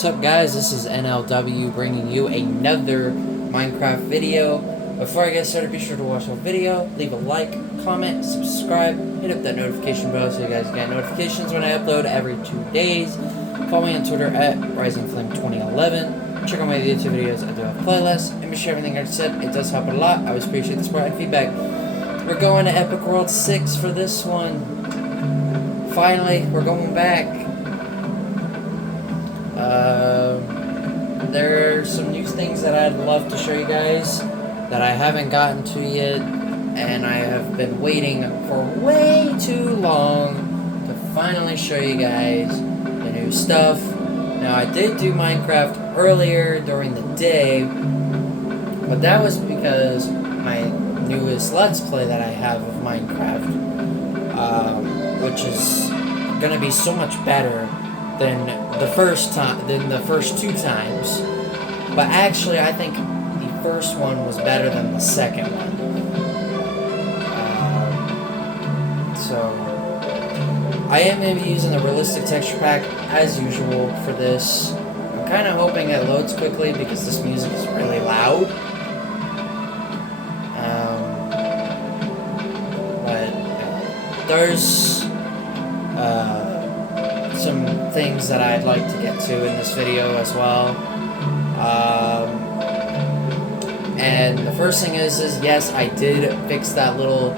What's up, guys? This is NLW bringing you another Minecraft video. Before I get started, be sure to watch the video, leave a like, comment, subscribe, hit up that notification bell so you guys get notifications when I upload every 2 days. Follow me on Twitter at RisingFlame2011. Check out my YouTube videos. I do have playlists. And be sure everything I said, it does help a lot. I always appreciate the support and feedback. We're going to Epic World 6 for this one. Finally, we're going back. There are some new things that I'd love to show you guys that I haven't gotten to yet, and I have been waiting for way too long to finally show you guys the new stuff. Now, I did do Minecraft earlier during the day, but that was because my newest Let's Play that I have of Minecraft, which is gonna be so much better than the first two times. But actually, I think the first one was better than the second one. So I am going to be using the realistic texture pack as usual for this. I'm kind of hoping it loads quickly because this music is really loud. But there's some things that I'd like to get to in this video as well. And the first thing is yes, I did fix that little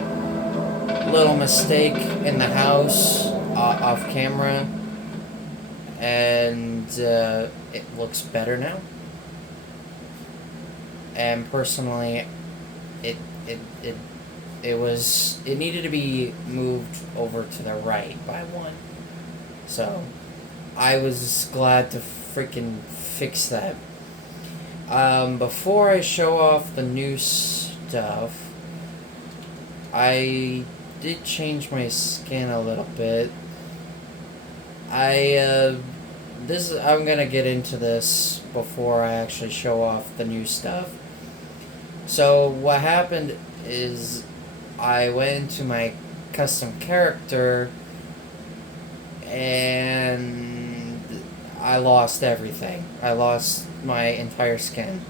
mistake in the house off camera, and it looks better now. And personally, it needed to be moved over to the right by one. So, I was glad to freaking fix that. Before I show off the new stuff, I did change my skin a little bit. I'm gonna get into this before I actually show off the new stuff. So, what happened is I went into my custom character and I lost everything. I lost my entire skin.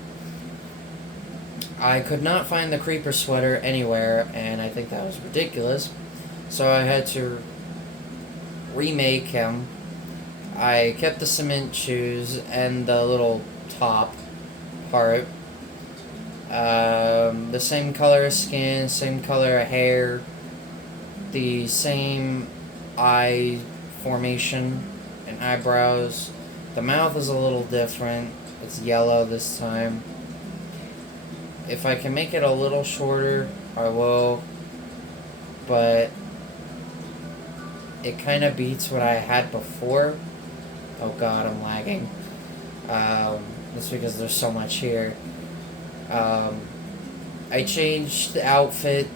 I could not find the creeper sweater anywhere, and I think that was ridiculous. So I had to remake him. I kept the cement shoes and the little top part. The same color of skin, same color of hair, the same eye formation and eyebrows. The mouth is a little different. It's yellow this time. If I can make it a little shorter, I will. But it kind of beats what I had before. Oh god, I'm lagging. That's because there's so much here. I changed the outfit.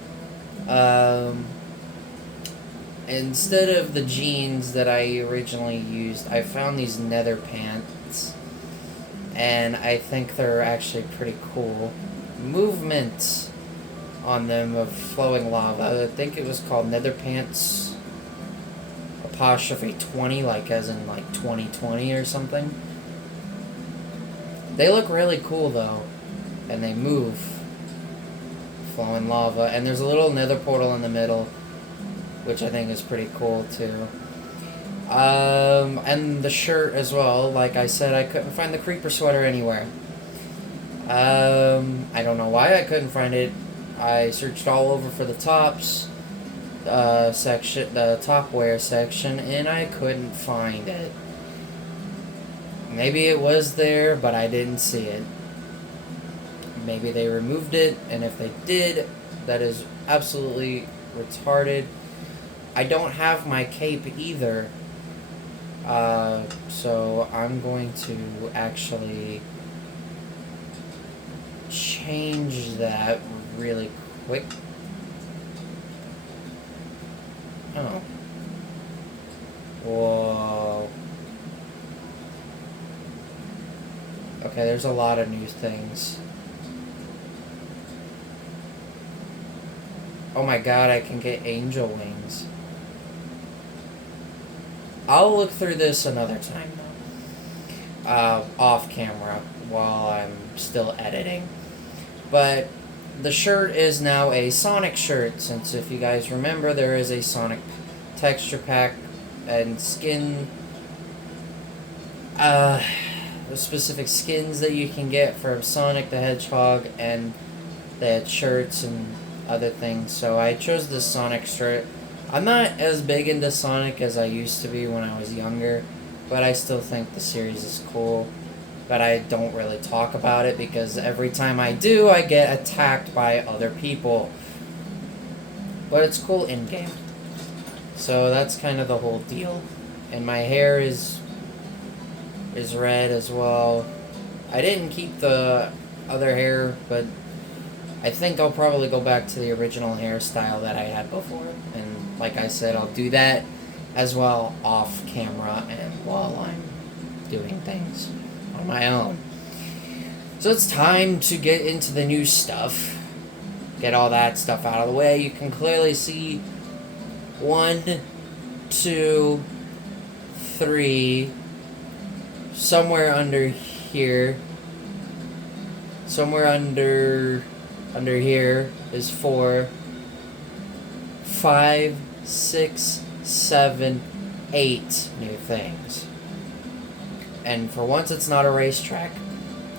Instead of the jeans that I originally used, I found these nether pants, and I think they're actually pretty cool. Movement on them of flowing lava. I think it was called nether pants apostrophe 20, like as in like 2020 or something. They look really cool though, and they move. Flowing lava, and there's a little nether portal in the middle, which I think is pretty cool too. And the shirt as well. Like I said, I couldn't find the creeper sweater anywhere. I don't know why I couldn't find it. I searched all over for the tops section, the top wear section, and I couldn't find it. Maybe it was there, but I didn't see it. Maybe they removed it, and if they did, that is absolutely retarded. I don't have my cape either, so I'm going to actually change that really quick. Oh. Whoa. Okay, there's a lot of new things. Oh my god, I can get angel wings. I'll look through this another time, though. off camera while I'm still editing. But the shirt is now a Sonic shirt, since if you guys remember, there is a Sonic texture pack and skin, the specific skins that you can get from Sonic the Hedgehog, and they had shirts and other things. So I chose this Sonic shirt. I'm not as big into Sonic as I used to be when I was younger, but I still think the series is cool. But I don't really talk about it because every time I do, I get attacked by other people. But it's cool in-game. So that's kind of the whole deal. And my hair is red as well. I didn't keep the other hair, but I think I'll probably go back to the original hairstyle that I had before. And like I said, I'll do that as well off camera and while I'm doing things on my own. So it's time to get into the new stuff. Get all that stuff out of the way. You can clearly see 1, 2, 3, somewhere under here. Somewhere under here is 4, 5, 6, 7, 8 new things. And for once, it's not a racetrack.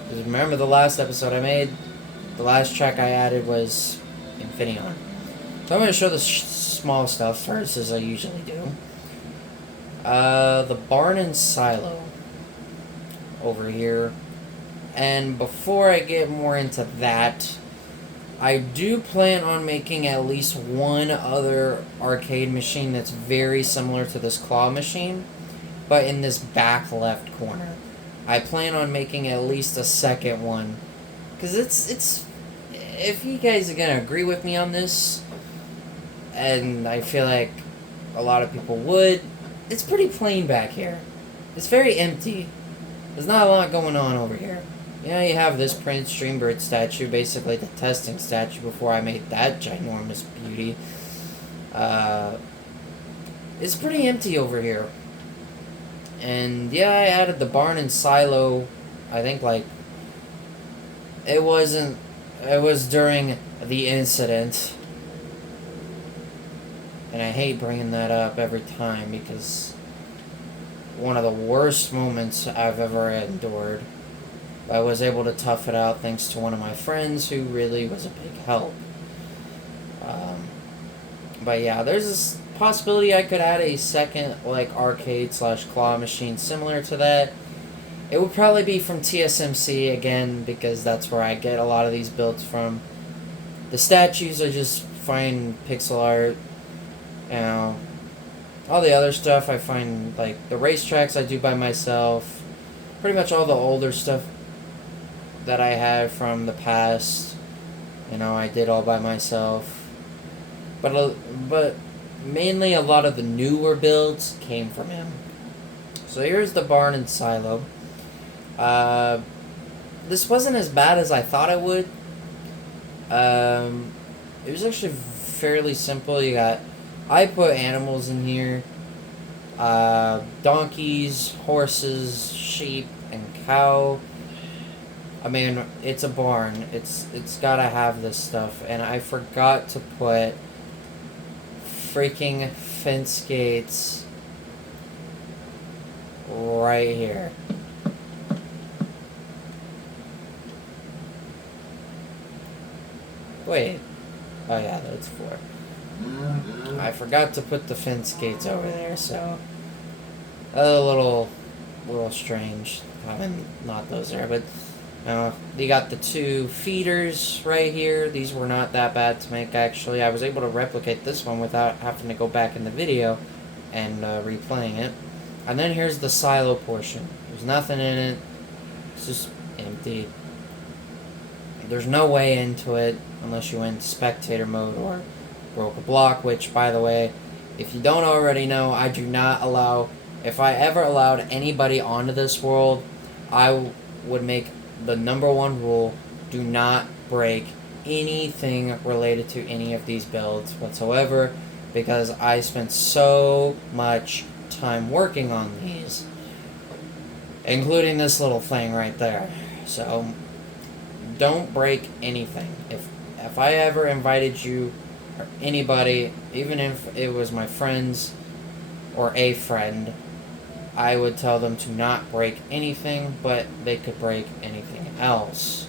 Because remember the last episode I made, the last track I added was Infineon. So I'm going to show the small stuff first, as I usually do. The barn and silo over here. And before I get more into that, I do plan on making at least one other arcade machine that's very similar to this claw machine, but in this back left corner. I plan on making at least a second one, because it's if you guys are gonna agree with me on this, and I feel like a lot of people would, it's pretty plain back here. It's very empty. There's not a lot going on over here. You know, you have this Prince Dreambird statue, basically the testing statue before I made that ginormous beauty. It's pretty empty over here. And yeah, I added the barn and silo, I think it was during the incident. And I hate bringing that up every time because one of the worst moments I've ever endured. I was able to tough it out thanks to one of my friends who really was a big help. But yeah, there's this possibility I could add a second arcade/claw machine similar to that. It would probably be from TSMC again, because that's where I get a lot of these builds from. The statues I just find pixel art. You know, all the other stuff I find, like the racetracks I do by myself. Pretty much all the older stuff that I had from the past, you know, I did all by myself. But mainly a lot of the newer builds came from him. So here's the barn and silo. This wasn't as bad as I thought it would. It was actually fairly simple. I put animals in here. Donkeys, horses, sheep, and cow. I mean, it's a barn. It's gotta have this stuff. And I forgot to put freaking fence gates right here. Wait. Oh yeah, that's 4. I forgot to put the fence gates over there, so a little strange having not those there, but you got the 2 feeders right here. These were not that bad to make, actually. I was able to replicate this one without having to go back in the video and replaying it. And then here's the silo portion. There's nothing in it. It's just empty. There's no way into it unless you went spectator mode or broke a block, which, by the way, if you don't already know, I do not allow... If I ever allowed anybody onto this world, I would make the number 1 rule: do not break anything related to any of these builds whatsoever, because I spent so much time working on these. including this little thing right there. So don't break anything. If I ever invited you or anybody, even if it was my friends or a friend, I would tell them to not break anything, but they could break anything else.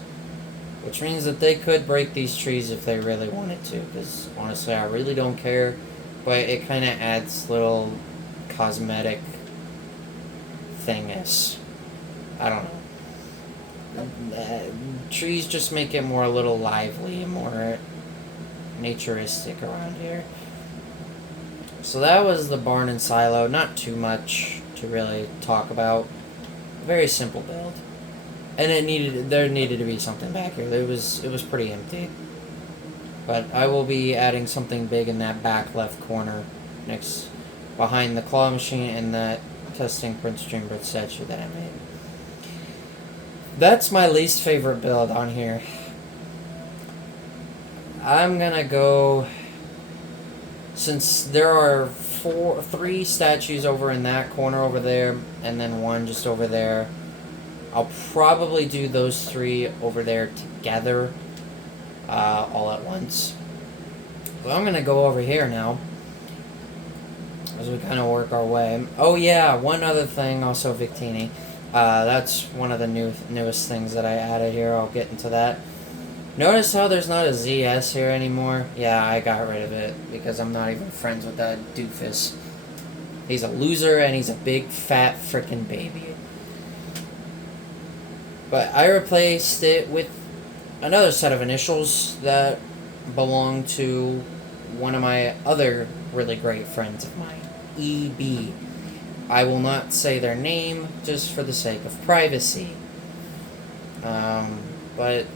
Which means that they could break these trees if they really wanted to, because honestly, I really don't care. But it kind of adds little cosmetic thingness. I don't know. Trees just make it more a little lively and more naturistic around here. So that was the barn and silo. Not too much to really talk about. Very simple build. And there needed to be something back here. It was pretty empty. But I will be adding something big in that back left corner next behind the claw machine and that testing Prince Dreambird statue that I made. That's my least favorite build on here. I'm gonna go, since there are three statues over in that corner over there, and then one just over there, I'll probably do those three over there together, all at once. So I'm gonna go over here now, as we kind of work our way. Oh yeah, one other thing, also Victini. That's one of the newest things that I added here. I'll get into that. Notice how there's not a ZS here anymore? Yeah, I got rid of it because I'm not even friends with that doofus. He's a loser and he's a big fat frickin' baby. But I replaced it with another set of initials that belong to one of my other really great friends of mine, EB. I will not say their name just for the sake of privacy. But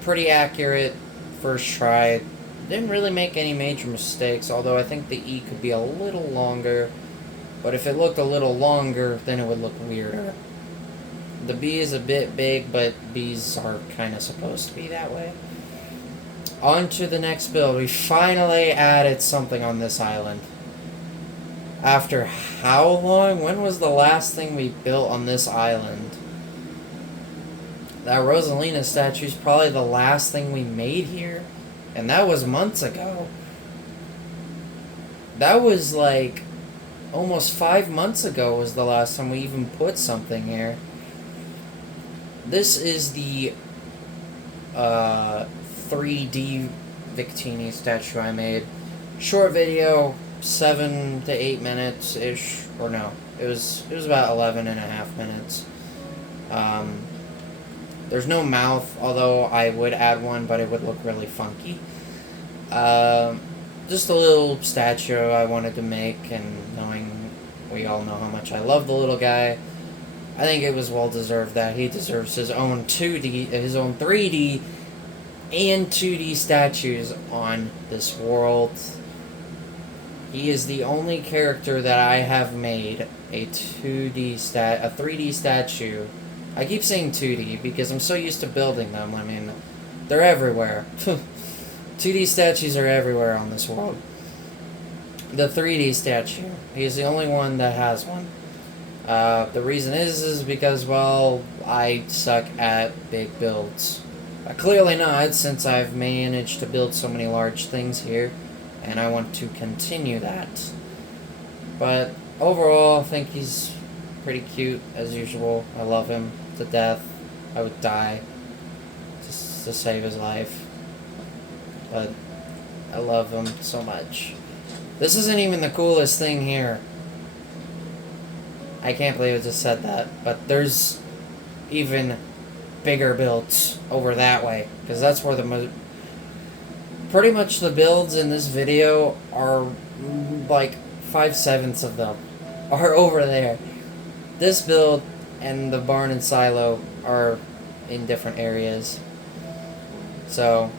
pretty accurate first try. Didn't really make any major mistakes, although I think the E could be a little longer. But if it looked a little longer, then it would look weirder. The B is a bit big, but Bs are kind of supposed to be that way. On to the next build. We finally added something on this island. After how long? When was the last thing we built on this island? That Rosalina statue is probably the last thing we made here. And that was months ago. That was like almost 5 months ago was the last time we even put something here. This is the 3D Victini statue I made. Short video, 7 to 8 minutes ish, or no, it was about 11.5 minutes. There's no mouth, although I would add one, but it would look really funky. Just a little statue I wanted to make, and knowing we all know how much I love the little guy, I think it was well deserved that he deserves his own 2D, his own 3D and 2D statues on this world. He is the only character that I have made a 3D statue. I keep saying 2D because I'm so used to building them. I mean, they're everywhere. 2D statues are everywhere on this world. The 3D statue. He's the only one that has one. The reason is because, well, I suck at big builds. Clearly not, since I've managed to build so many large things here, and I want to continue that. But overall, I think he's pretty cute, as usual. I love him to death. I would die just to save his life. But I love him so much. This isn't even the coolest thing here. I can't believe I just said that. But there's even bigger builds over that way. Because that's where pretty much the builds in this video are like 5/7 of them are over there. This build and the barn and silo are in different areas. So,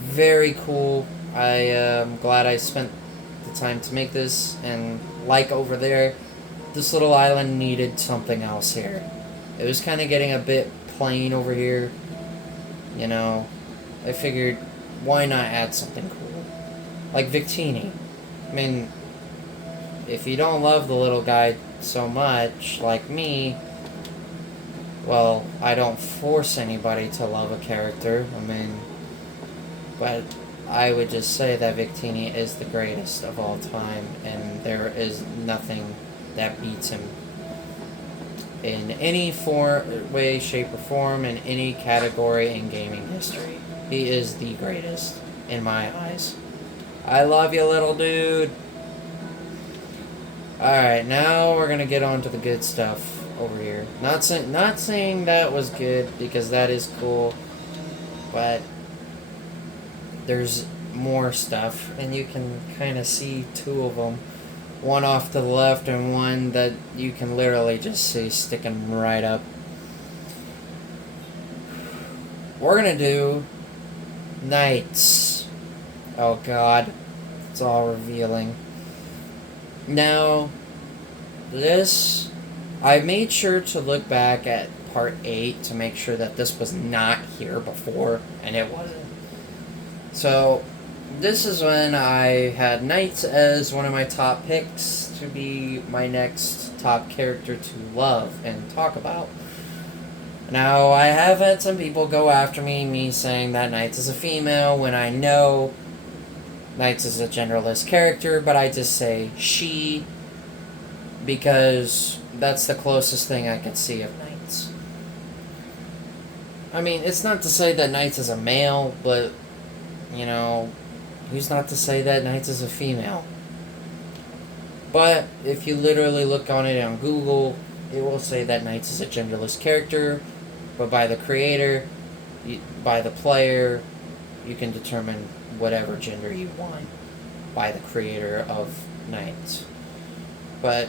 very cool. I am glad I spent the time to make this, and like over there, this little island needed something else here. It was kind of getting a bit plain over here. You know, I figured, why not add something cool? Like Victini. I mean, if you don't love the little guy so much, like me, well, I don't force anybody to love a character. I mean, but I would just say that Victini is the greatest of all time, and there is nothing that beats him in any way, shape, or form, in any category in gaming history. He is the greatest in my eyes. I love you, little dude. Alright, now we're gonna get on to the good stuff over here. Not saying that was good, because that is cool, but there's more stuff, and you can kind of see two of them. One off to the left and one that you can literally just see sticking right up. We're gonna do Knights. Oh god, it's all revealing. Now, this, I made sure to look back at part 8 to make sure that this was not here before, and it wasn't. So, this is when I had Knights as one of my top picks to be my next top character to love and talk about. Now, I have had some people go after me saying that Knights is a female, when I know Knights is a genderless character, but I just say she, because that's the closest thing I can see of Knights. I mean, it's not to say that Knights is a male, but, you know, who's not to say that Knights is a female? But if you literally look on it on Google, it will say that Knights is a genderless character, but by the creator, by the player, you can determine whatever gender you want by the creator of Knights. But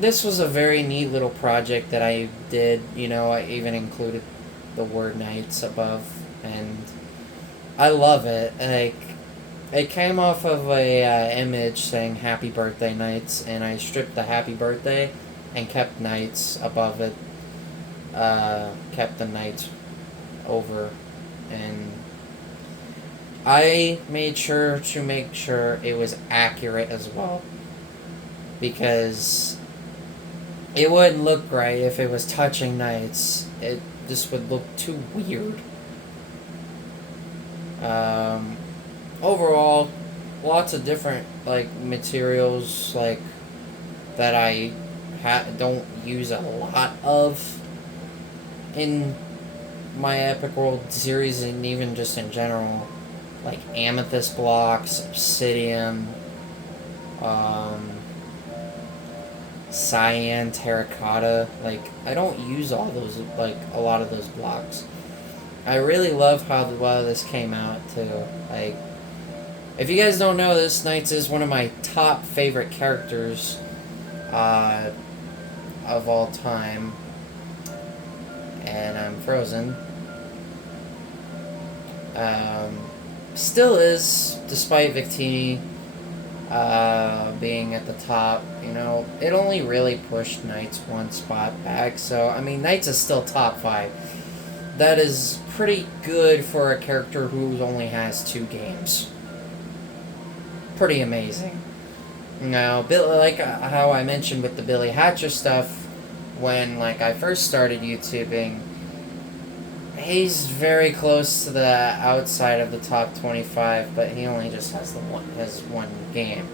this was a very neat little project that I did. You know, I even included the word Knights above, and I love it. Like, it came off of a image saying Happy Birthday Knights, and I stripped the Happy Birthday and kept Knights above it. Kept the Knights over, and I made sure to make sure it was accurate as well, because it wouldn't look right if it was touching Knights. It just would look too weird. Overall, lots of different like materials like that I don't use a lot of in my Epic World series, and even just in general, like amethyst blocks, obsidian, cyan, terracotta. Like, I don't use all those, like, a lot of those blocks. I really love how well this came out, too. Like, if you guys don't know this, Knights is one of my top favorite characters of all time. And I'm frozen. Still is, despite Victini being at the top. You know, it only really pushed Knights one spot back. So, I mean, Knights is still top 5. That is pretty good for a character who only has 2 games. Pretty amazing. Now, like how I mentioned with the Billy Hatcher stuff, when like I first started YouTubing, he's very close to the outside of the top 25, but he only just has one game.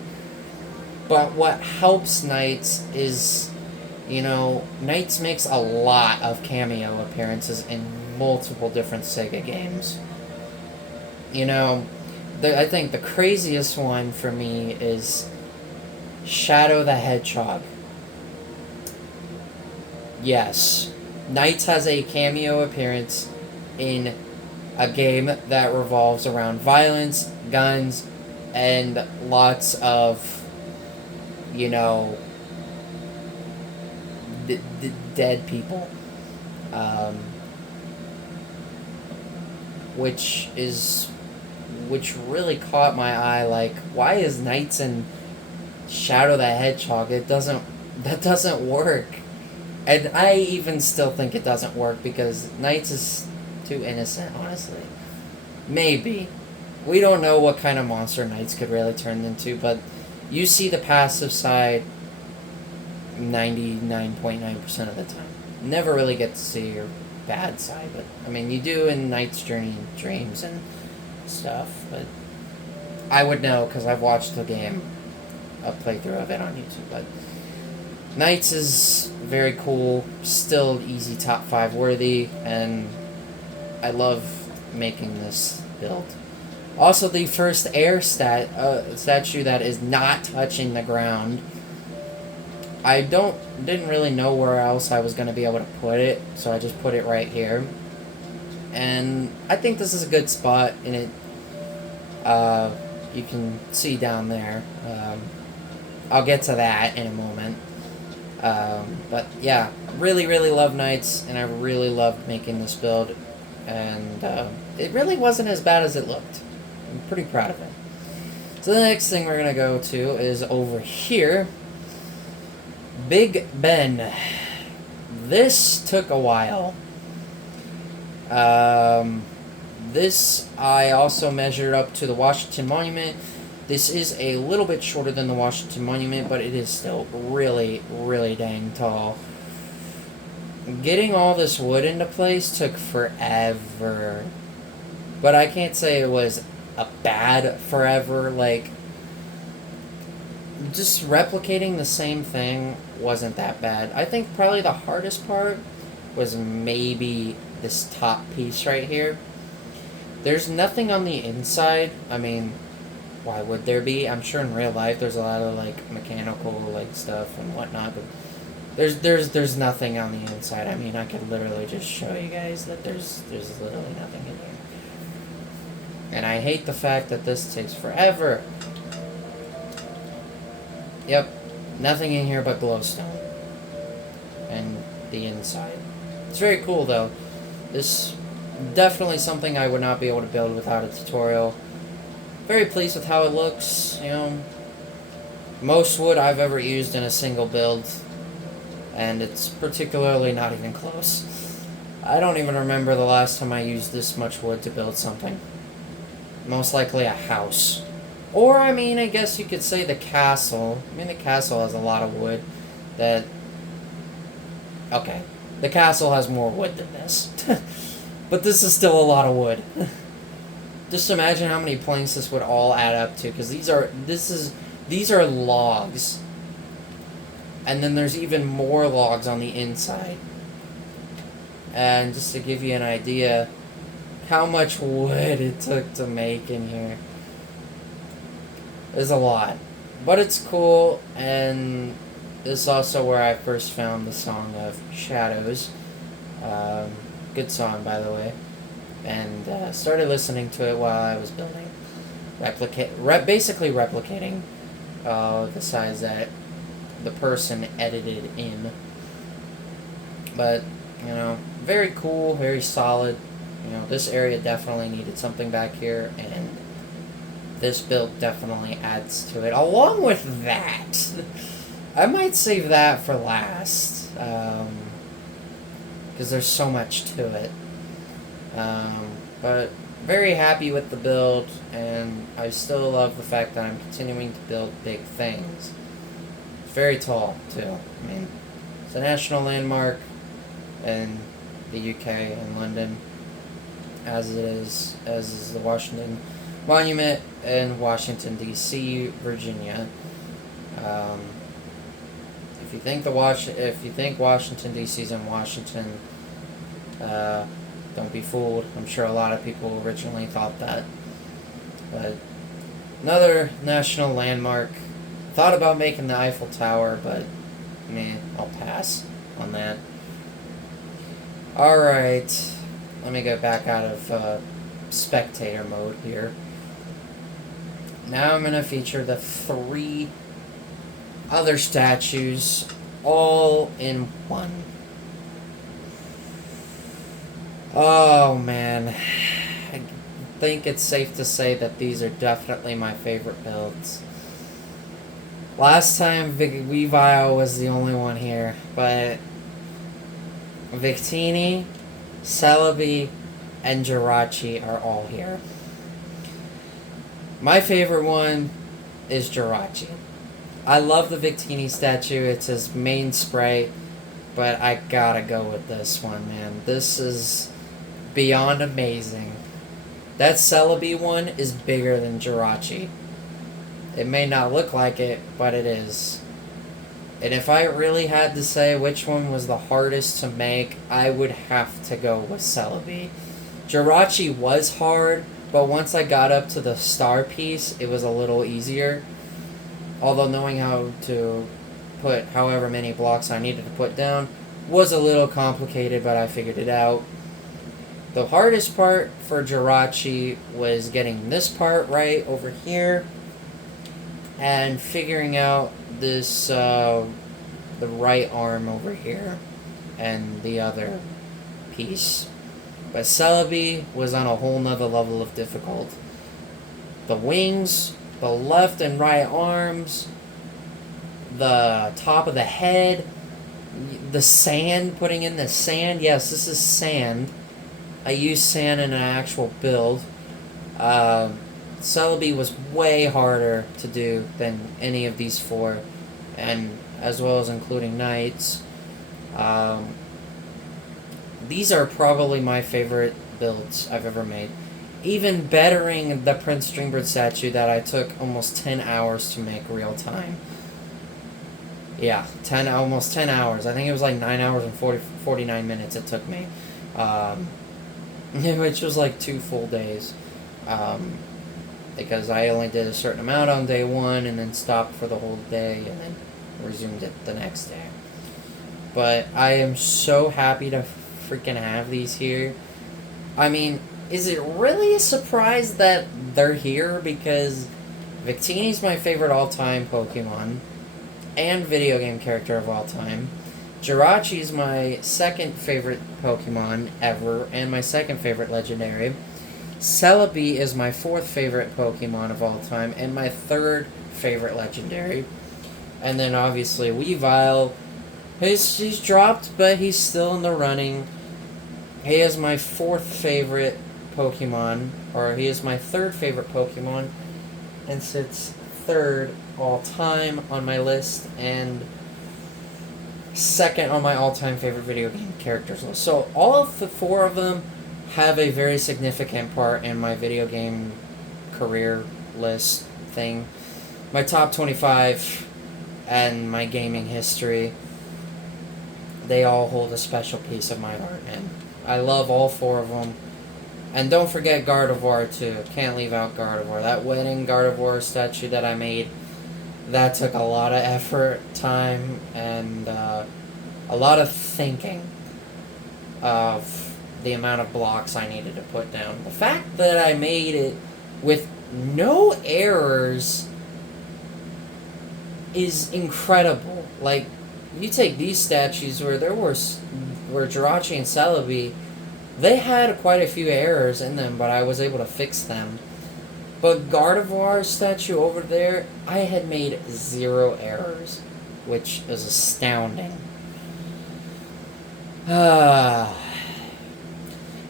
But what helps Knights is, you know, Knights makes a lot of cameo appearances in multiple different Sega games. You know, I think the craziest one for me is Shadow the Hedgehog. Yes, Knights has a cameo appearance in a game that revolves around violence, guns, and lots of, you know, dead people. Which really caught my eye. Like, why is Knights in Shadow the Hedgehog? That doesn't work. And I even still think it doesn't work because Knights is too innocent, honestly. Maybe. We don't know what kind of monster Knights could really turn into, but you see the passive side 99.9% of the time. Never really get to see bad side, but I mean, you do in Knight's Journey and Dreams and stuff, but I would know because I've watched the game, a playthrough of it on YouTube. But Knights is very cool, still easy top 5 worthy, and I love making this build. Also, the first air statue that is not touching the ground. I didn't really know where else I was going to be able to put it, so I just put it right here. And I think this is a good spot in it. You can see down there. I'll get to that in a moment. But yeah, really, really love Knights, and I really loved making this build. And it really wasn't as bad as it looked. I'm pretty proud of it. So the next thing we're going to go to is over here. Big Ben. This took a while. This I also measured up to the Washington Monument. This is a little bit shorter than the Washington Monument, but it is still really, really dang tall. Getting all this wood into place took forever. But I can't say it was a bad forever. Like, just replicating the same thing wasn't that bad. I think probably the hardest part was maybe this top piece right here. There's nothing on the inside. I mean, why would there be? I'm sure in real life there's a lot of like mechanical like stuff and whatnot, but there's nothing on the inside. I mean, I could literally just show you guys that there's literally nothing in here. And I hate the fact that this takes forever. Yep, nothing in here but glowstone. And the inside. It's very cool though. This definitely something I would not be able to build without a tutorial. Very pleased with how it looks, you know. Most wood I've ever used in a single build. And it's particularly not even close. I don't even remember the last time I used this much wood to build something. Most likely a house. Or, I mean, I guess you could say the castle. I mean, the castle has a lot of wood that... Okay. The castle has more wood than this. But this is still a lot of wood. Just imagine how many planks this would all add up to, because these are logs. And then there's even more logs on the inside. And just to give you an idea how much wood it took to make in here. There's a lot. But it's cool, and this is also where I first found the Song of Shadows. Good song, by the way. And started listening to it while I was building. Basically replicating the size that the person edited in. But, you know, very cool, very solid. You know, this area definitely needed something back here, and this build definitely adds to it. Along with that, I might save that for last, because there's so much to it. But very happy with the build, and I still love the fact that I'm continuing to build big things. It's very tall, too. I mean, it's a national landmark in the UK and London, as is the Washington Monument in Washington, D.C., Virginia. If you think Washington D.C. is in Washington, don't be fooled. I'm sure a lot of people originally thought that. But another national landmark. Thought about making the Eiffel Tower, but I'll pass on that. Alright, let me get back out of spectator mode here. Now I'm going to feature the 3 other statues all in one. Oh man, I think it's safe to say that these are definitely my favorite builds. Last time Weavile was the only one here, but Victini, Celebi, and Jirachi are all here. My favorite one is Jirachi. I love the Victini statue. It's his main spray. but I gotta go with this one, man. This is beyond amazing. That Celebi one is bigger than Jirachi. It may not look like it, but it is. And if I really had to say which one was the hardest to make, I would have to go with Celebi. Jirachi was hard, but once I got up to the star piece, it was a little easier. Although knowing how to put however many blocks I needed to put down was a little complicated, but I figured it out. The hardest part for Jirachi was getting this part right over here and figuring out this the right arm over here and the other piece. But Celebi was on a whole nother level of difficult. The wings, the left and right arms, the top of the head, the sand, putting in the sand. Yes, this is sand. I used sand in an actual build. Celebi was way harder to do than any of these four, and as well as including Knights. These are probably my favorite builds I've ever made. Even bettering the Prince Stringbird statue that I took almost 10 hours to make real time. Yeah, almost 10 hours. I think it was like 9 hours and 49 minutes it took me. Which was like 2 full days. Because I only did a certain amount on day 1 and then stopped for the whole day and then resumed it the next day. But I am so happy to freaking have these here. I mean, is it really a surprise that they're here? Because Victini's my favorite all-time Pokemon and video game character of all time. Jirachi's my second favorite Pokemon ever and my second favorite legendary. Celebi is my fourth favorite Pokemon of all time and my third favorite legendary. And then obviously Weavile. He's dropped, but he's still in the running. He is my fourth favorite Pokemon, or he is my third favorite Pokemon, and sits third all-time on my list, and second on my all-time favorite video game characters list. So all of the 4 of them have a very significant part in my video game career list thing. My top 25 and my gaming history, they all hold a special piece of my heart, man. I love all 4 of them. And don't forget Gardevoir, too. Can't leave out Gardevoir. That wedding Gardevoir statue that I made, that took a lot of effort, time, and a lot of thinking of the amount of blocks I needed to put down. The fact that I made it with no errors is incredible. Like, you take these statues where Jirachi and Celebi, they had quite a few errors in them, but I was able to fix them. But Gardevoir's statue over there, I had made 0 errors, which is astounding.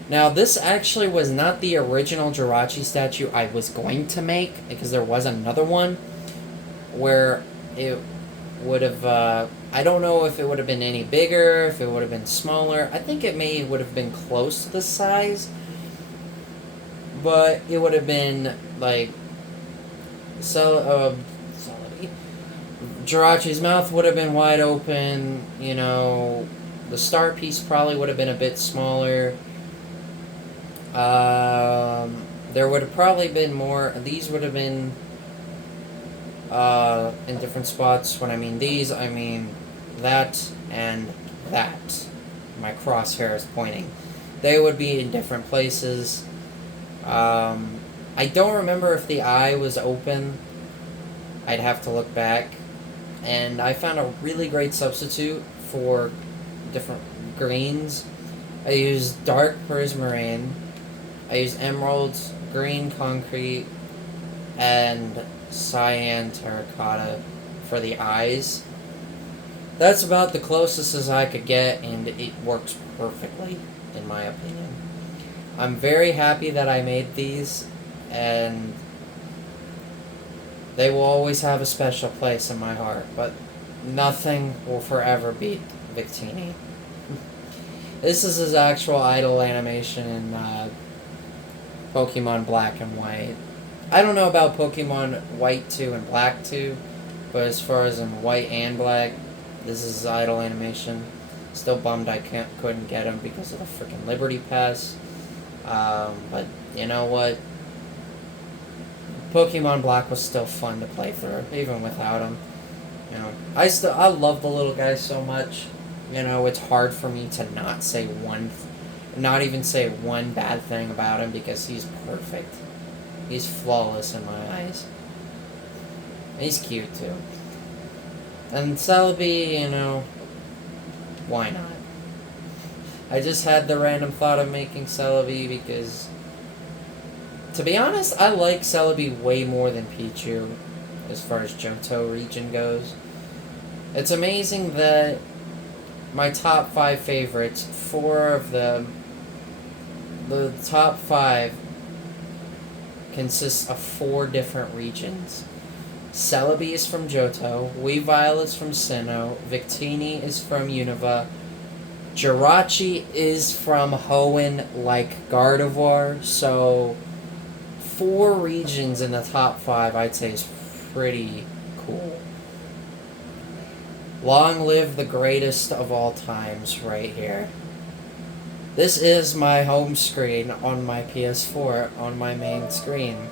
Now, this actually was not the original Jirachi statue I was going to make, because there was another one where it would have, I don't know if it would have been any bigger, if it would have been smaller. I think it would have been close to the size, but it would have been like Jirachi's mouth would have been wide open. You know, the star piece probably would have been a bit smaller. There would have probably been more. These would have been in different spots. When I mean these, I mean that and that. My crosshair is pointing. They would be in different places. I don't remember if the eye was open. I'd have to look back. And I found a really great substitute for different greens. I used dark Prismarine. I used emerald, green concrete, and cyan terracotta for the eyes. That's about the closest as I could get, and it works perfectly, in my opinion. I'm very happy that I made these, and they will always have a special place in my heart, but nothing will forever beat Victini. This is his actual idle animation in Pokemon Black and White. I don't know about Pokemon White 2 and Black 2, but as far as in White and Black, this is his idle animation. Still bummed I couldn't get him because of the freaking Liberty Pass. But you know what? Pokemon Black was still fun to play through, even without him. You know, I love the little guy so much. You know, it's hard for me to not even say one bad thing about him because he's perfect. He's flawless in my eyes. He's cute too. And Celebi, you know, why not? I just had the random thought of making Celebi because, to be honest, I like Celebi way more than Pichu as far as Johto region goes. It's amazing that my top 5 favorites, 4 of them, the top 5 consists of 4 different regions. Celebi is from Johto, Weavile is from Sinnoh, Victini is from Unova, Jirachi is from Hoenn like Gardevoir, so 4 regions in the top 5 I'd say is pretty cool. Long live the greatest of all times right here. This is my home screen on my PS4, on my main screen.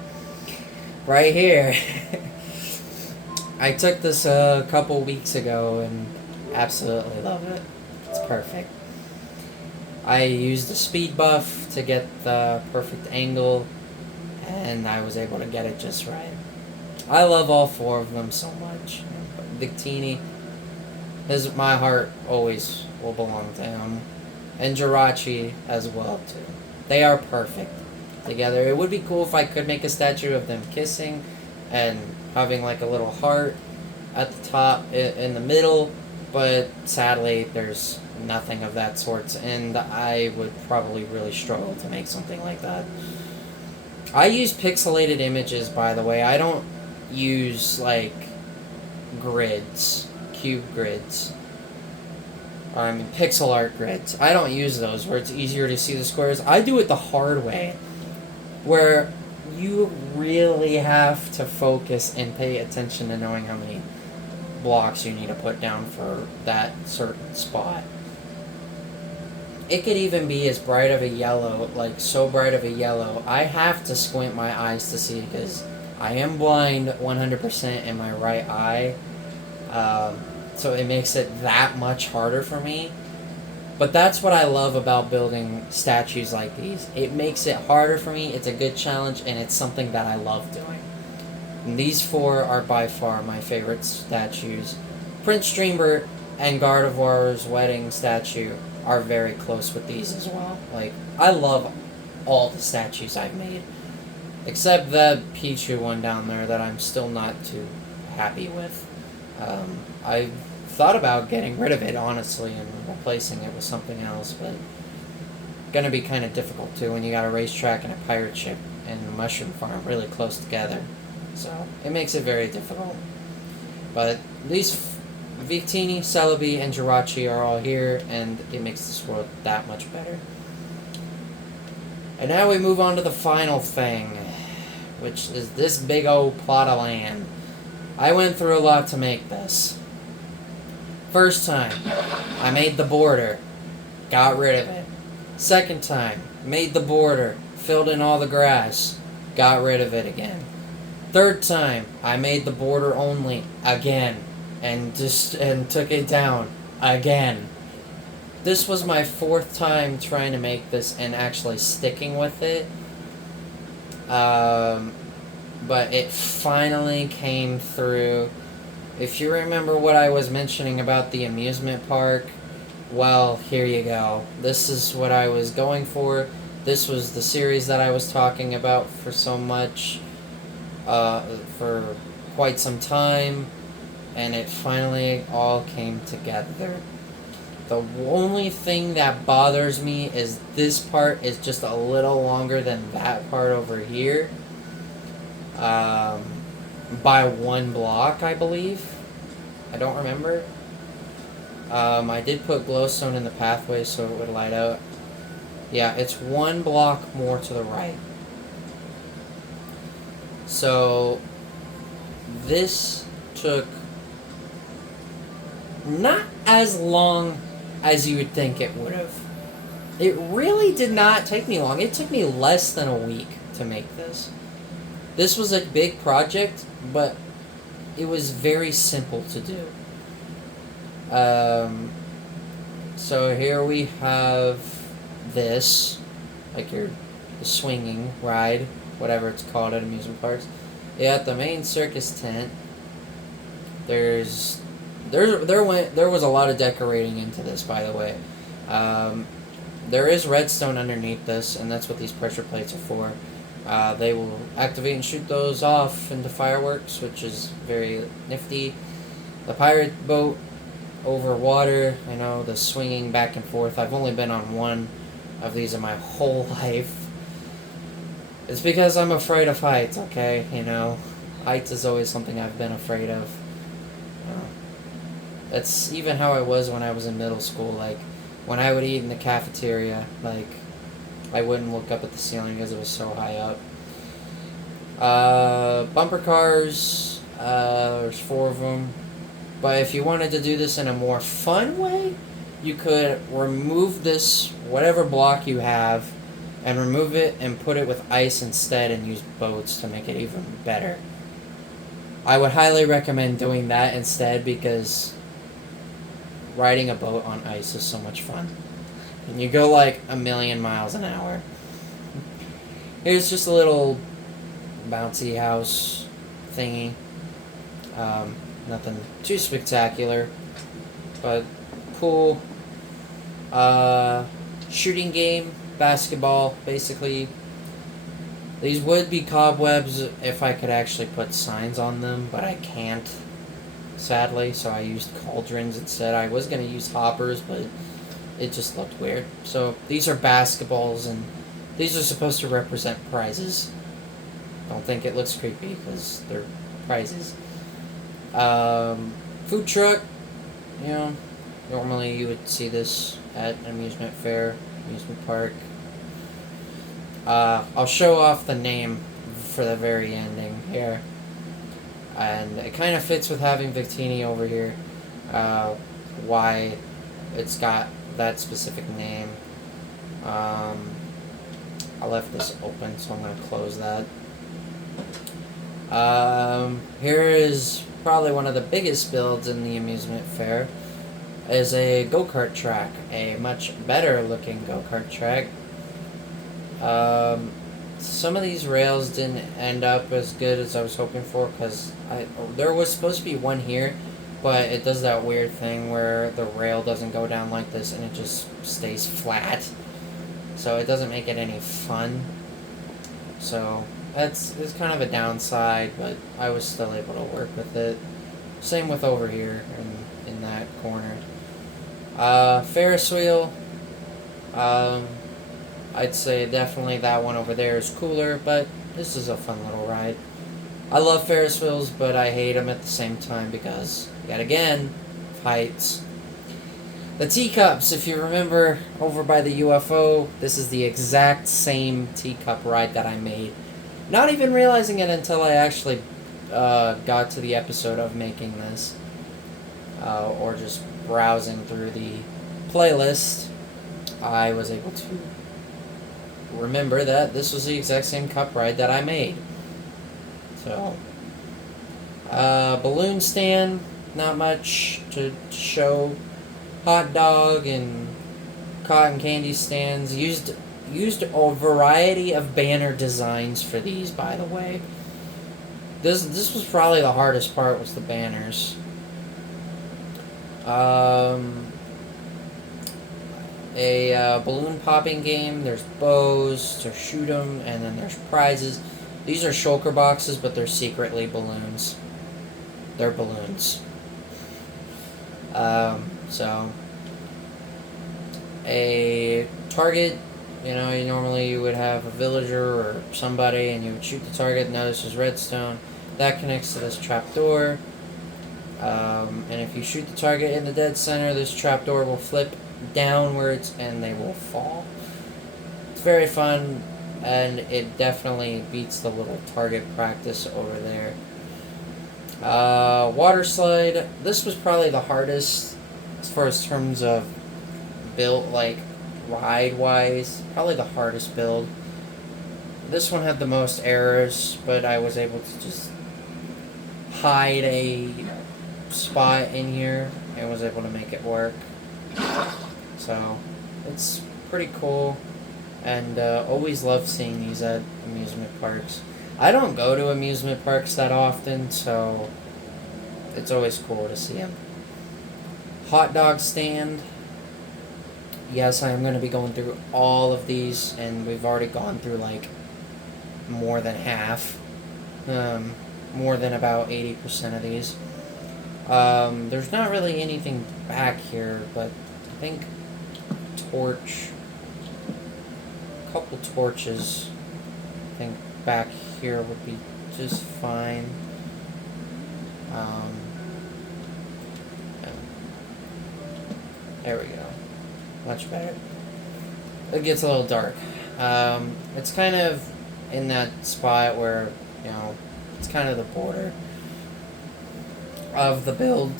Right here. I took this a couple weeks ago and absolutely love it. It's perfect. I used a speed buff to get the perfect angle, and I was able to get it just right. I love all 4 of them so much. Victini, my heart always will belong to him. And Jirachi as well, too. They are perfect together. It would be cool if I could make a statue of them kissing and having like a little heart at the top, in the middle, but sadly there's nothing of that sort, and I would probably really struggle to make something like that. I use pixelated images, by the way. I don't use like grids, cube grids. I mean, pixel art grids. I don't use those where it's easier to see the squares. I do it the hard way, where you really have to focus and pay attention to knowing how many blocks you need to put down for that certain spot. It could even be as bright of a yellow, like so bright of a yellow, I have to squint my eyes to see because I am blind 100% in my right eye. So it makes it that much harder for me. But that's what I love about building statues like these. It makes it harder for me, it's a good challenge, and it's something that I love doing. And these 4 are by far my favorite statues. Prince Dreambert and Gardevoir's wedding statue are very close with these as well. Like, I love all the statues I've made. Except that Pichu one down there that I'm still not too happy with. I thought about getting rid of it, honestly, and replacing it with something else, but gonna be kind of difficult too when you got a racetrack and a pirate ship and a mushroom farm really close together. So it makes it very difficult. But these Victini, Celebi, and Jirachi are all here, and it makes this world that much better. And now we move on to the final thing, which is this big old plot of land. I went through a lot to make this. First time, I made the border, got rid of it. Second time, made the border, filled in all the grass, got rid of it again. Third time, I made the border only, again, and took it down, again. This was my 4th time trying to make this and actually sticking with it. But it finally came through. If you remember what I was mentioning about the amusement park, well, here you go. This is what I was going for. This was the series that I was talking about for so much, for quite some time, and it finally all came together. The only thing that bothers me is this part is just a little longer than that part over here. By 1 block, I believe. I don't remember. I did put glowstone in the pathway so it would light out. Yeah, it's one block more to the right. So this took not as long as you would think it would have. It really did not take me long. It took me less than a week to make this. This was a big project, but it was very simple to do. So here we have this, like the swinging ride, whatever it's called at amusement parks. Yeah, at the main circus tent, there was a lot of decorating into this, by the way. There is redstone underneath this, and that's what these pressure plates are for. They will activate and shoot those off into fireworks, which is very nifty. The pirate boat over water, I know, the swinging back and forth. I've only been on one of these in my whole life. It's because I'm afraid of heights, okay? You know, heights is always something I've been afraid of. That's even how I was when I was in middle school. Like, when I would eat in the cafeteria, like, I wouldn't look up at the ceiling because it was so high up. Bumper cars, there's 4 of them. But if you wanted to do this in a more fun way, you could remove this, whatever block you have, and remove it and put it with ice instead and use boats to make it even better. I would highly recommend doing that instead because riding a boat on ice is so much fun. And you go like 1,000,000 miles an hour. Here's just a little bouncy house thingy. Nothing too spectacular, but cool. Shooting game, basketball, basically. These would be cobwebs if I could actually put signs on them, but I can't, sadly, so I used cauldrons instead. I was going to use hoppers, but it just looked weird. So these are basketballs, and these are supposed to represent prizes. Don't think it looks creepy, because they're prizes. Food truck, you know, normally you would see this at an amusement fair, amusement park. I'll show off the name for the very ending here. And it kind of fits with having Victini over here, why it's got that specific name. I left this open, so I'm going to close that. Here is probably one of the biggest builds in the amusement fair, is a go-kart track, a much better looking go-kart track. Some of these rails didn't end up as good as I was hoping for, because there was supposed to be one here, but it does that weird thing where the rail doesn't go down like this and it just stays flat, so it doesn't make it any fun. So it's kind of a downside, but I was still able to work with it. Same with over here in that corner. Ferris wheel, I'd say definitely that one over there is cooler, but this is a fun little ride. I love Ferris wheels, but I hate them at the same time because, yet again, heights. The teacups, if you remember over by the UFO, this is the exact same teacup ride that I made. Not even realizing it until I actually got to the episode of making this. Or just browsing through the playlist, I was able to remember that this was the exact same cup ride that I made. So, balloon stand, not much to show. Hot dog and cotton candy stands. Used a variety of banner designs for these, by the way. This was probably the hardest part, was the banners. A balloon popping game. There's bows to shoot them, and then there's prizes. These are shulker boxes, but they're secretly balloons. They're balloons. So a target, you know, you would have a villager or somebody, and you would shoot the target. Now this is redstone. That connects to this trapdoor. And if you shoot the target in the dead center, this trapdoor will flip downwards and they will fall. It's very fun, and it definitely beats the little target practice over there. Water slide. This was probably the hardest as far as terms of build, like ride wise. Probably the hardest build. This one had the most errors, but I was able to just hide a spot in here and was able to make it work. So it's pretty cool, and always love seeing these at amusement parks. I don't go to amusement parks that often, so it's always cool to see them. Hot dog stand. Yes, I am going to be going through all of these, and we've already gone through like more than half. More than about 80% of these. There's not really anything back here, but I think a couple torches, I think back here would be just fine. There we go. Much better. It gets a little dark. It's kind of in that spot where, you know, it's kind of the border of the build.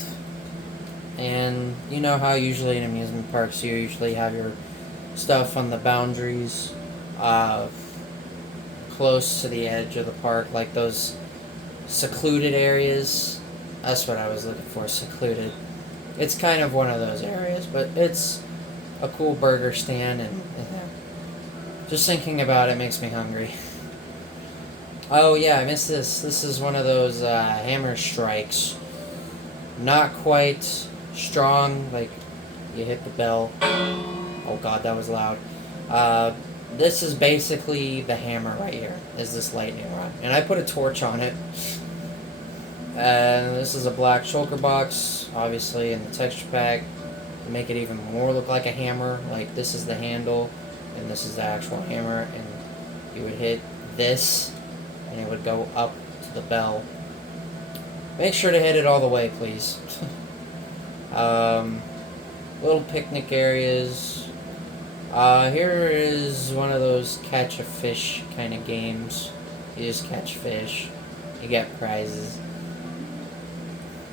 And you know how usually in amusement parks you usually have your stuff on the boundaries close to the edge of the park, like those secluded areas. That's what I was looking for, secluded. It's kind of one of those areas, but it's a cool burger stand, and just thinking about it makes me hungry. Oh yeah, I missed this. This is one of those hammer strikes. Not quite strong, like you hit the bell. Oh god, that was loud. This is basically the hammer right here, is this lightning rod. And I put a torch on it. And this is a black shulker box, obviously, in the texture pack to make it even more look like a hammer. Like, this is the handle, and this is the actual hammer, and you would hit this, and it would go up to the bell. Make sure to hit it all the way, please. Little picnic areas. Here is one of those catch a fish kind of games. You just catch fish. You get prizes.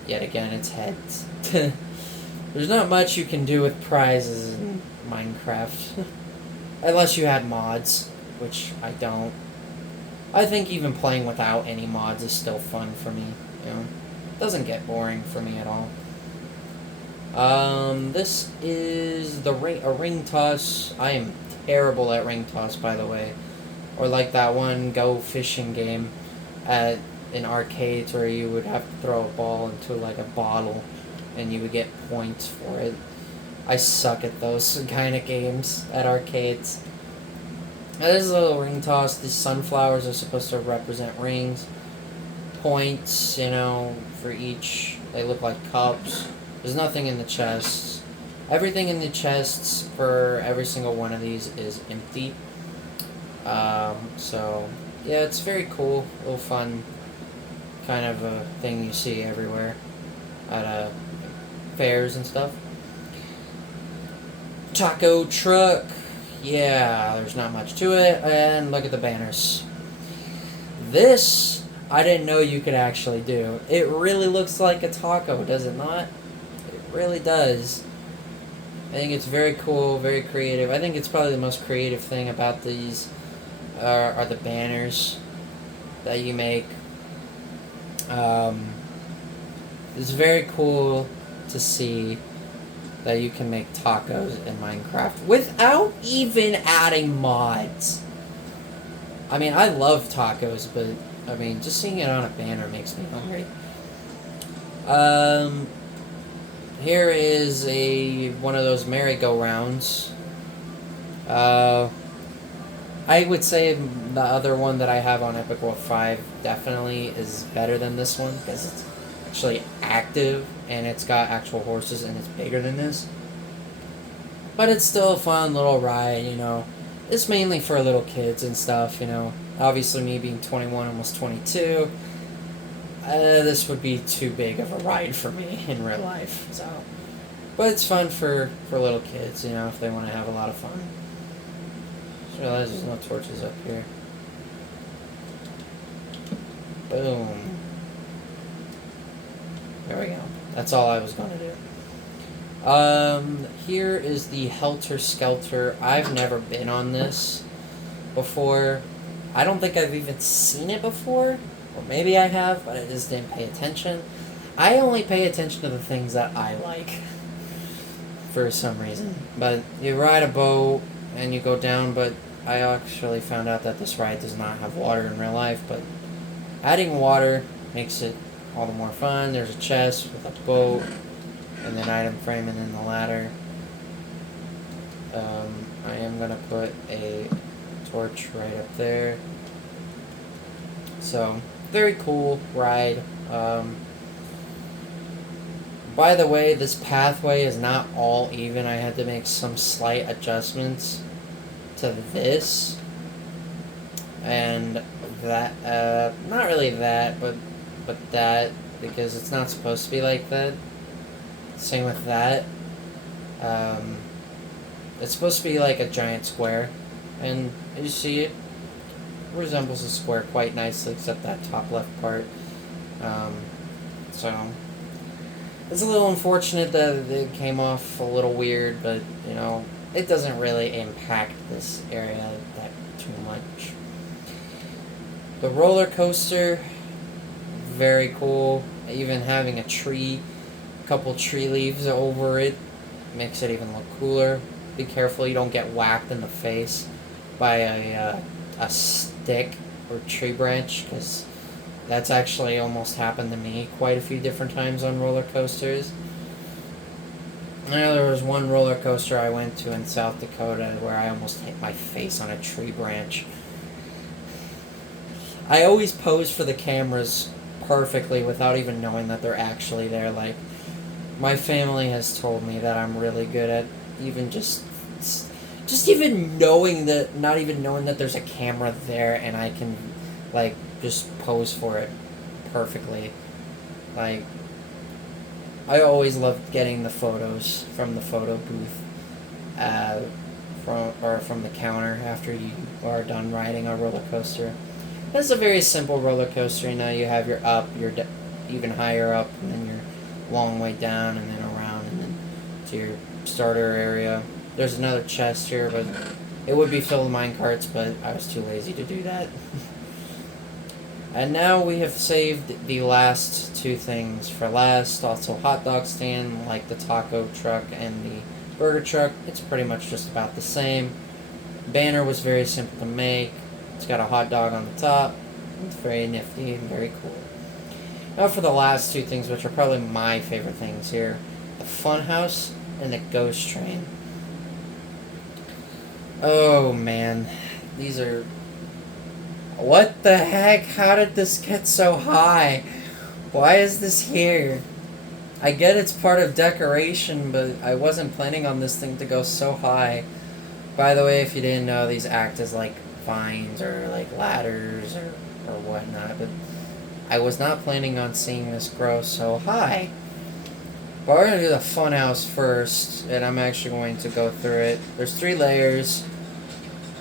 Yet again, it's heads. There's not much you can do with prizes in Minecraft. Unless you had mods, which I don't. I think even playing without any mods is still fun for me. You know, it doesn't get boring for me at all. This is a ring toss. I am terrible at ring toss, by the way. Or like that one Go Fishing game in arcades where you would have to throw a ball into like a bottle and you would get points for it. I suck at those kind of games at arcades. Now, this is a little ring toss. These sunflowers are supposed to represent rings. Points, you know, for each. They look like cups. There's nothing in the chests. Everything in the chests for every single one of these is empty. So, yeah, it's very cool. A little fun kind of a thing you see everywhere at fairs and stuff. Taco truck. Yeah, there's not much to it. And look at the banners. This, I didn't know you could actually do. It really looks like a taco, does it not? It really does. I think it's very cool, very creative. I think it's probably the most creative thing about these are the banners that you make. It's very cool to see that you can make tacos in Minecraft without even adding mods. I mean, I love tacos, but I mean, just seeing it on a banner makes me hungry. Here is one of those merry-go-rounds. I would say the other one that I have on Epic World 5 definitely is better than this one because it's actually active and it's got actual horses and it's bigger than this. But it's still a fun little ride, you know. It's mainly for little kids and stuff, you know. Obviously, me being 21, almost 22, this would be too big of a ride for me in real life. So, but it's fun for little kids, you know, if they want to have a lot of fun. Just realized there's no torches up here. Boom. There we go. That's all I was going to do. Here is the Helter Skelter. I've never been on this before. I don't think I've even seen it before. Or maybe I have, but I just didn't pay attention. I only pay attention to the things that I like. For some reason. But you ride a boat and you go down, but I actually found out that this ride does not have water in real life, but adding water makes it all the more fun. There's a chest with a boat, and then item frame, and then the ladder. I am going to put a torch right up there. So, very cool ride. By the way, this pathway is not all even. I had to make some slight adjustments to this. And that, not really that, but that, because it's not supposed to be like that. Same with that. It's supposed to be like a giant square, and you see it resembles a square quite nicely, except that top left part. So it's a little unfortunate that it came off a little weird, but you know, it doesn't really impact this area that too much. The roller coaster, very cool. Even having a tree, a couple tree leaves over it, makes it even look cooler. Be careful you don't get whacked in the face by a stick or tree branch, because that's actually almost happened to me quite a few different times on roller coasters. I know there was one roller coaster I went to in South Dakota where I almost hit my face on a tree branch. I always pose for the cameras perfectly without even knowing that they're actually there. Like, my family has told me that I'm really good at even just even knowing that, not even knowing that there's a camera there, and I can, like, just pose for it perfectly. Like, I always loved getting the photos from the photo booth, from the counter after you are done riding a roller coaster. It's a very simple roller coaster. You know, you have your up, your even higher up, and then your long way down, and then around, and then to your starter area. There's another chest here, but it would be filled with minecarts, but I was too lazy to do that. And now we have saved the last two things for last. Also, hot dog stand, like the taco truck and the burger truck. It's pretty much just about the same. Banner was very simple to make. It's got a hot dog on the top. It's very nifty and very cool. Now for the last two things, which are probably my favorite things here. The Funhouse and the Ghost Train. Oh man. These are... What the heck? How did this get so high? Why is this here? I get it's part of decoration, but I wasn't planning on this thing to go so high. By the way, if you didn't know, these act as like vines or like ladders or whatnot, but I was not planning on seeing this grow so high. But we're going to do the Funhouse first, and I'm actually going to go through it. There's 3 layers.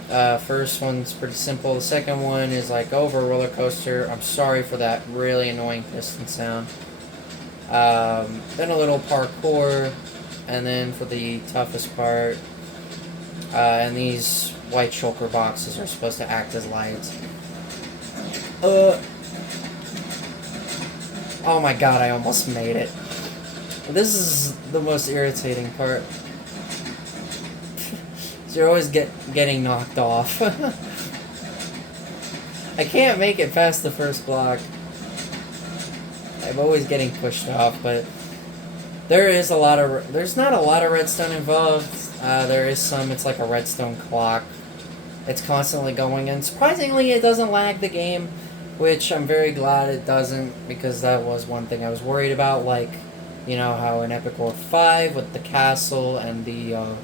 First one's pretty simple. The second one is like over a roller coaster. I'm sorry for that really annoying piston sound. Then a little parkour, and then for the toughest part, and these white shulker boxes are supposed to act as lights. Oh my god, I almost made it. This is the most irritating part. So you're always getting knocked off. I can't make it past the first block. I'm always getting pushed off, but there's not a lot of redstone involved. There is some. It's like a redstone clock. It's constantly going, and surprisingly it doesn't lag the game, which I'm very glad it doesn't, because that was one thing I was worried about, like, you know, how in Epic World 5 with the castle and the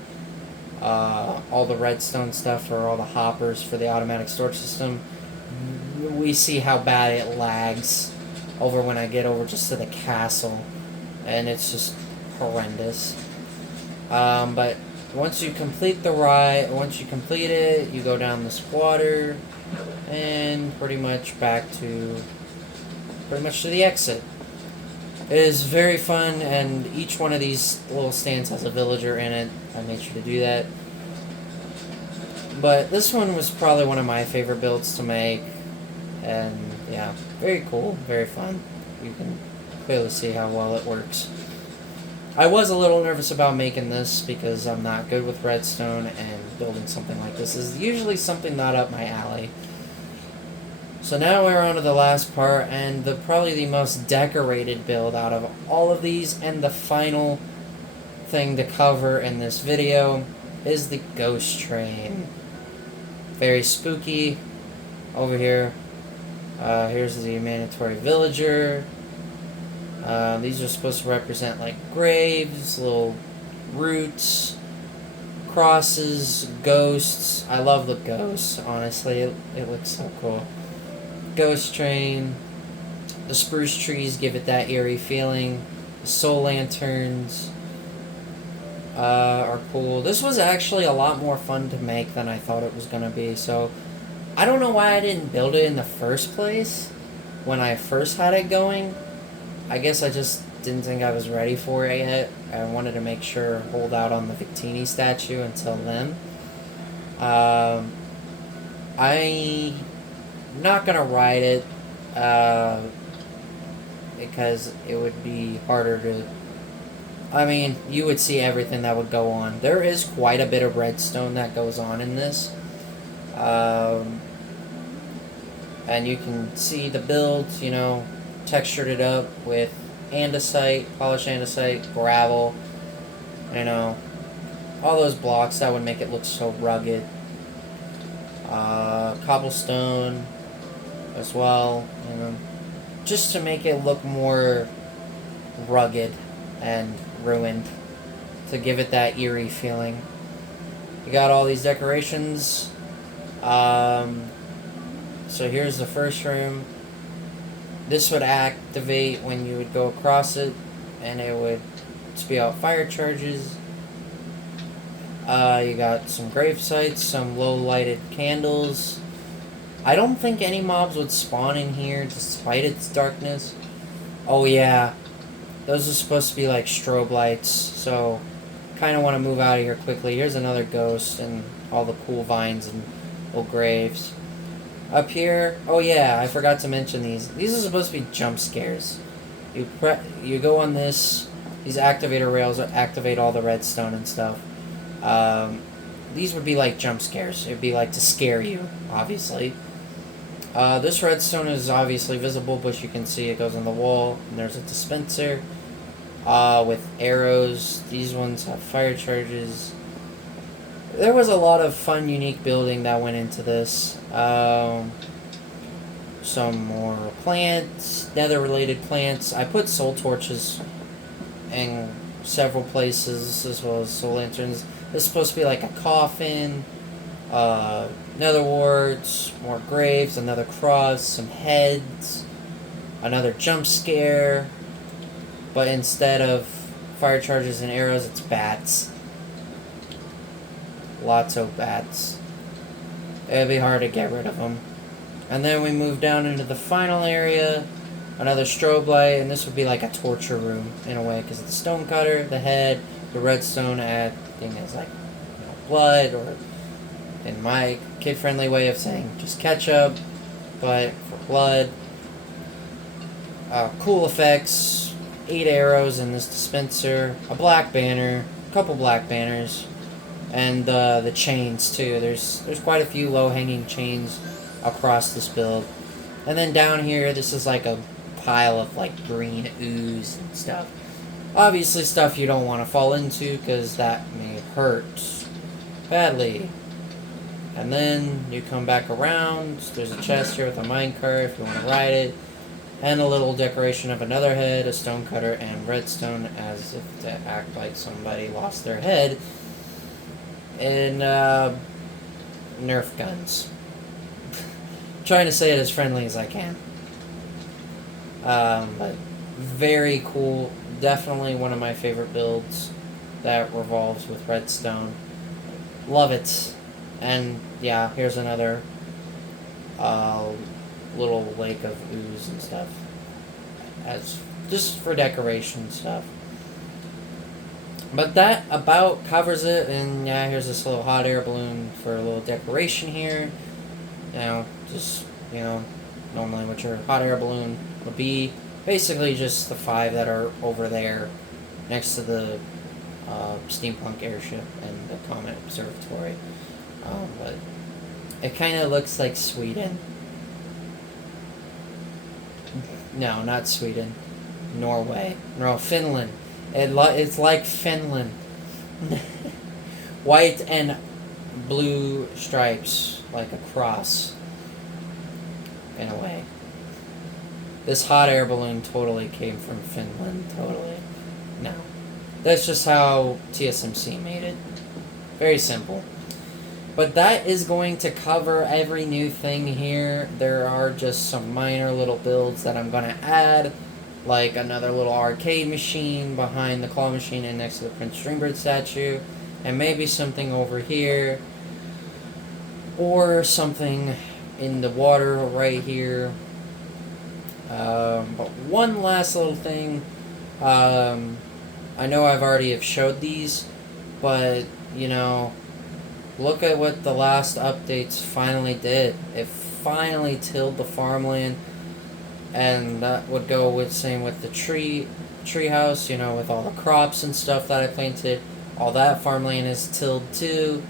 all the redstone stuff, or all the hoppers for the automatic storage system, we see how bad it lags over when I get over just to the castle, and it's just horrendous. But once you complete the ride, once you complete it, you go down this water, and pretty much to the exit. It is very fun, and each one of these little stands has a villager in it. I made sure to do that. But this one was probably one of my favorite builds to make, and yeah, very cool, very fun. You can clearly see how well it works. I was a little nervous about making this because I'm not good with redstone, and building something like this is usually something not up my alley. So now we're on to the last part, and probably the most decorated build out of all of these, and the final thing to cover in this video is the ghost train. Very spooky. Over here, here's the mandatory villager. These are supposed to represent like graves, little roots, crosses, ghosts. I love the ghosts, honestly. It looks so cool. Ghost train. The spruce trees give it that eerie feeling. The soul lanterns are cool. This was actually a lot more fun to make than I thought it was going to be. So I don't know why I didn't build it in the first place when I first had it going. I guess I just didn't think I was ready for it yet. I wanted to make sure, hold out on the Victini statue until then. I'm not going to ride it because it would be harder to... I mean, you would see everything that would go on. There is quite a bit of redstone that goes on in this. And you can see the build, textured it up with andesite, polished andesite, gravel, all those blocks that would make it look so rugged. Cobblestone as well, just to make it look more rugged and ruined, to give it that eerie feeling. You got all these decorations. So here's the first room. This would activate when you would go across it, and it would spew out fire charges. You got some grave sites, some low lighted candles. I don't think any mobs would spawn in here despite its darkness. Oh yeah, those are supposed to be like strobe lights, so kind of want to move out of here quickly. Here's another ghost and all the cool vines and little graves. Up here, oh yeah, I forgot to mention these. These are supposed to be jump scares. You go on this, these activator rails activate all the redstone and stuff. These would be like jump scares. It'd be like to scare you, obviously. This redstone is obviously visible, but you can see it goes on the wall. And there's a dispenser with arrows. These ones have fire charges. There was a lot of fun, unique building that went into this. Some more plants, nether-related plants. I put soul torches in several places, as well as soul lanterns. This is supposed to be like a coffin, nether warts, more graves, another cross, some heads, another jump scare. But instead of fire charges and arrows, it's bats. Lots of bats. It'd be hard to get rid of them. And then we move down into the final area. Another strobe light, and this would be like a torture room in a way, because it's the stone cutter, the head, the redstone acting as like blood, or in my kid-friendly way of saying just ketchup, but for blood. Cool effects, 8 arrows in this dispenser, a black banner, a couple black banners, and the chains too. There's quite a few low-hanging chains across this build. And then down here, this is like a pile of like green ooze and stuff. Obviously stuff you don't want to fall into, because that may hurt badly. And then you come back around. There's a chest here with a minecart if you want to ride it. And a little decoration of another head, a stone cutter, and redstone, as if to act like somebody lost their head. And Nerf guns. Trying to say it as friendly as I can. But very cool. Definitely one of my favorite builds that revolves with redstone. Love it. And yeah, here's another little lake of ooze and stuff, as just for decoration stuff. But that about covers it. And yeah, here's this little hot air balloon for a little decoration here. Just normally what your hot air balloon would be. Basically just the 5 that are over there next to the steampunk airship and the Comet Observatory. But it kind of looks like Sweden. No, not Sweden. Norway. No, Finland. It's like Finland. White and blue stripes, like a cross. In a way. This hot air balloon totally came from Finland. Totally. No. That's just how TSMC made it. Very simple. But that is going to cover every new thing here. There are just some minor little builds that I'm going to add, like another little arcade machine behind the claw machine and next to the Prince Dreambird statue, and maybe something over here, or something in the water right here. But one last little thing. I know I've already have showed these, but look at what the last updates finally did. It finally tilled the farmland, and that would go with same with the tree house, with all the crops and stuff that I planted. All that farmland is tilled too,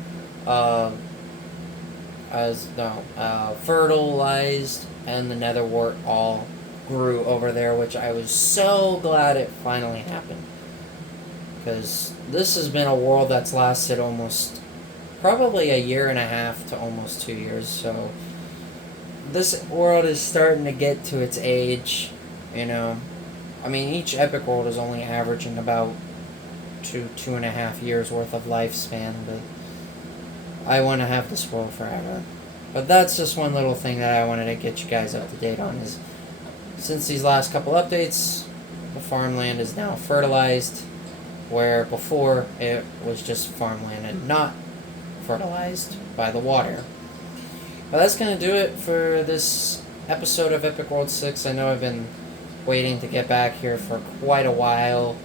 fertilized, and the nether wart all grew over there, which I was so glad it finally happened. Because this has been a world that's lasted probably a year and a half to almost 2 years, so this world is starting to get to its age, I mean, each epic world is only averaging about 2.5 years worth of lifespan, but I want to have this world forever. But that's just one little thing that I wanted to get you guys up to date on, is since these last couple updates, the farmland is now fertilized, where before it was just farmland and not fertilized by the water. But that's going to do it for this episode of Epic World 6. I know I've been waiting to get back here for quite a while,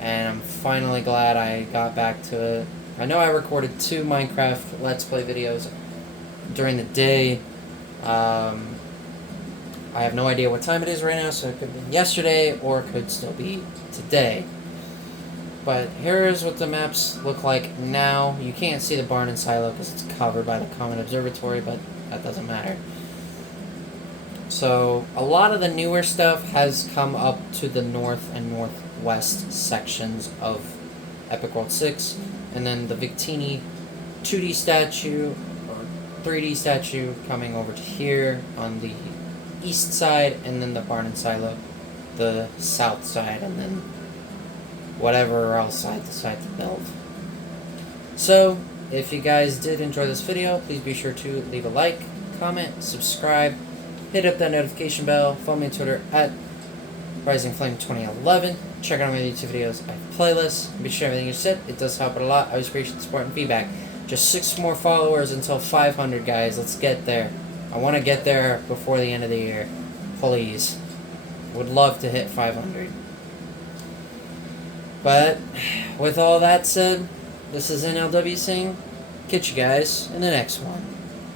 and I'm finally glad I got back to it. I know I recorded 2 Minecraft Let's Play videos during the day. I have no idea what time it is right now, so it could be yesterday or it could still be today. But here's what the maps look like now. You can't see the barn and silo because it's covered by the Comet Observatory, but that doesn't matter. So a lot of the newer stuff has come up to the north and northwest sections of Epic World 6. And then the Victini 2D statue, or 3D statue, coming over to here on the east side, and then the barn and silo, the south side, and then whatever else I decide to build. So, if you guys did enjoy this video, please be sure to leave a like, comment, subscribe, hit up that notification bell, follow me on Twitter at RisingFlame2011, check out my YouTube videos, I have playlists, be sure everything you said, it does help it a lot, I always appreciate the support and feedback. Just 6 more followers until 500, guys, let's get there. I want to get there before the end of the year, please. Would love to hit 500. But, with all that said, this is NLW saying, catch you guys in the next one.